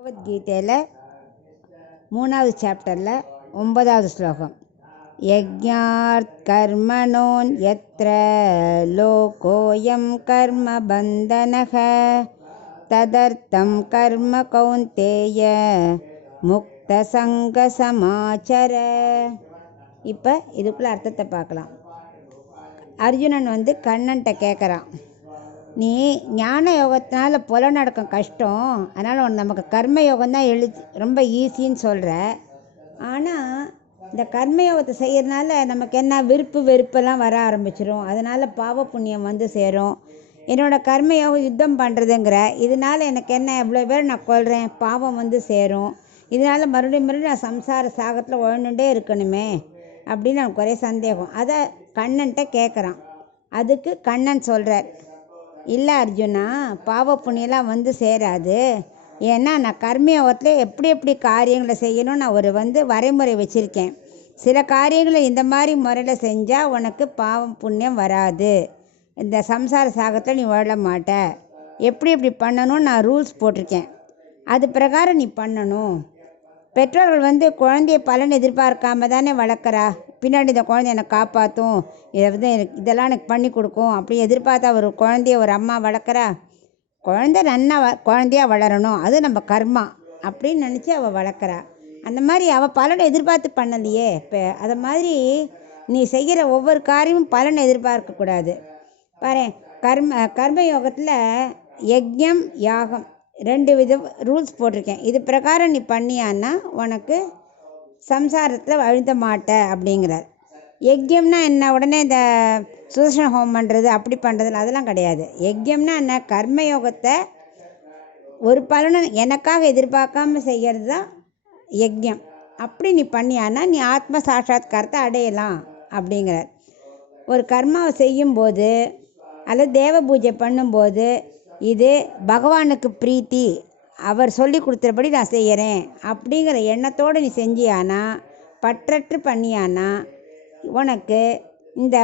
பகவத்கீதையில் 3வது சாப்டரில் 9வது ஸ்லோகம். யஜ்ஞார்த் கர்மணோன் யத்ர லோகோயம் கர்ம பந்தனக ததர்த்தம் கர்ம கௌந்தேய முக்த சங்க சமாச்சர. இப்போ இதுக்குள்ள அர்த்தத்தை பார்க்கலாம். அர்ஜுனன் கண்ணன்ட்ட கேட்குறான், நீ ஞான யோகத்தினால புலனடக்கம் கஷ்டம், அதனால் நமக்கு கர்ம யோகம் தான் ரொம்ப ஈஸின்னு சொல்கிற. ஆனால் இந்த கர்மயோகத்தை செய்கிறதுனால நமக்கு என்ன விருப்பு வெறுப்பெல்லாம் வர ஆரம்பிச்சிடும். அதனால் பாவ புண்ணியம் சேரும். என்னோடய கர்மயோகம் யுத்தம் பண்ணுறதுங்கிற, இதனால் எனக்கு என்ன, எவ்வளோ பேர் நான் கொள்கிறேன், பாவம் சேரும். இதனால் மறுபடியும் நான் சம்சார சாகத்தில் உழண்டுட்டே இருக்கணுமே அப்படின்னு எனக்கு ஒரே சந்தேகம். அதை கண்ணன்ட்ட கேட்குறான். அதுக்கு கண்ணன் சொல்கிறார், இல்லை அர்ஜுனா, பாவ புண்ணியெல்லாம் சேராது. ஏன்னா நான் கர்மயோகத்தில் எப்படி காரியங்களை செய்யணும் நான் ஒரு வரைமுறை வச்சுருக்கேன். சில காரியங்களை இந்த மாதிரி முறையில் செஞ்சால் உனக்கு பாவம் புண்ணியம் வராது, இந்த சம்சார சாகத்தில் நீ வாழ மாட்ட. எப்படி பண்ணணும் நான் ரூல்ஸ் போட்டிருக்கேன், அது பிரகாரம் நீ பண்ணணும். பெற்றோர்கள் குழந்தைய பலன் எதிர்பார்க்காம தானே வளர்க்குறா. பின்னாடி இந்த குழந்தை எனக்கு காப்பாற்றும், இதெல்லாம் எனக்கு பண்ணி கொடுக்கும் அப்படி எதிர்பார்த்தா ஒரு குழந்தைய ஒரு அம்மா வளர்க்குறா. குழந்தை நன்னா குழந்தையாக வளரணும், அது நம்ம கர்மா அப்படின்னு நினச்சி அவள் வளர்க்குறா. அந்த மாதிரி அவள் பலனை எதிர்பார்த்து பண்ணலையே. இப்போ அதை மாதிரி நீ செய்கிற ஒவ்வொரு காரியமும் பலனை எதிர்பார்க்கக்கூடாது. பாரு, கர்மயோகத்தில் யஜ்ஞம் யாகம் 2 வித ரூல்ஸ் போட்டிருக்கேன். இது பிரகாரம் நீ பண்ணியான்னா உனக்கு சம்சாரத்தில் அழுத்த மாட்ட அப்படிங்கிறார். யஜ்யம்னா என்ன, உடனே இந்த சுதர்சன ஹோமம் பண்ணுறது அப்படி பண்ணுறதுல அதெல்லாம் கிடையாது. யஜ்யம்னா என்ன, கர்மயோகத்தை ஒரு பலனும் எனக்காக எதிர்பார்க்காம செய்கிறது தான் யஜ்யம். அப்படி நீ பண்ணியானா நீ ஆத்ம சாட்சாத்காரத்தை அடையலாம் அப்படிங்கிறார். ஒரு கர்மாவை செய்யும்போது அல்லது தேவ பூஜை பண்ணும்போது இது பகவானுக்கு பிரீத்தி, அவர் சொல்லி கொடுத்தபடி நான் செய்கிறேன் அப்படிங்கிற எண்ணத்தோடு நீ செஞ்சியானா, பற்றற்று பண்ணியானா உனக்கு இந்த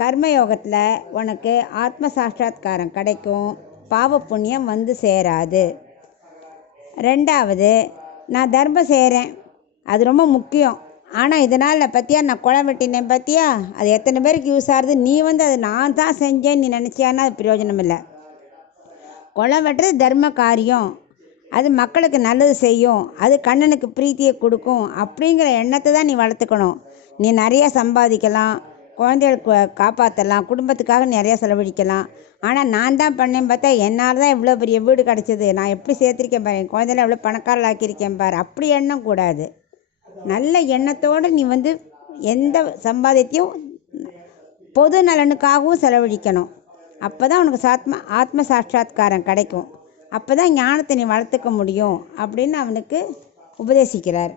கர்மயோகத்தில் உனக்கு ஆத்ம சாட்சாத்காரம் கிடைக்கும், பாவ புண்ணியம் சேராது. 2வது, நான் தர்மம் செய்கிறேன், அது ரொம்ப முக்கியம். ஆனால் இதனால் பற்றியா நான் குளம் வெட்டினேன் பற்றியா, அது எத்தனை பேருக்கு யூஸ் ஆகுது, நீ அது நான் தான் செஞ்சேன்னு நீ நினச்சியானா அது பிரயோஜனம் இல்லை. குளம் வெட்டுறது தர்ம காரியம், அது மக்களுக்கு நல்லது செய்யும், அது கண்ணனுக்கு பிரீத்தியை கொடுக்கும் அப்படிங்கிற எண்ணத்தை தான் நீ வளர்த்துக்கணும். நீ நிறையா சம்பாதிக்கலாம், குழந்தைகளுக்கு காப்பாற்றலாம், குடும்பத்துக்காக நிறையா செலவழிக்கலாம். ஆனால் நான் தான் பண்ணேன் பார்த்தா என்னால் தான் இவ்வளோ பெரிய வீடு கிடச்சிது, நான் எப்படி சேர்த்துருக்கேன் பாரு, என் குழந்தைல எவ்வளோ பணக்காரல் ஆக்கியிருக்கேன் பாரு, அப்படி எண்ணம் கூடாது. நல்ல எண்ணத்தோடு நீ எந்த சம்பாதித்தையும் பொது நலனுக்காகவும் செலவழிக்கணும். அப்போ தான் உனக்கு ஆத்ம சாட்சாத்காரம் கிடைக்கும். அப்போ தான் ஞானத்தை நீ வளர்த்துக்க முடியும் அப்படின்னு அவனுக்கு உபதேசிக்கிறார்.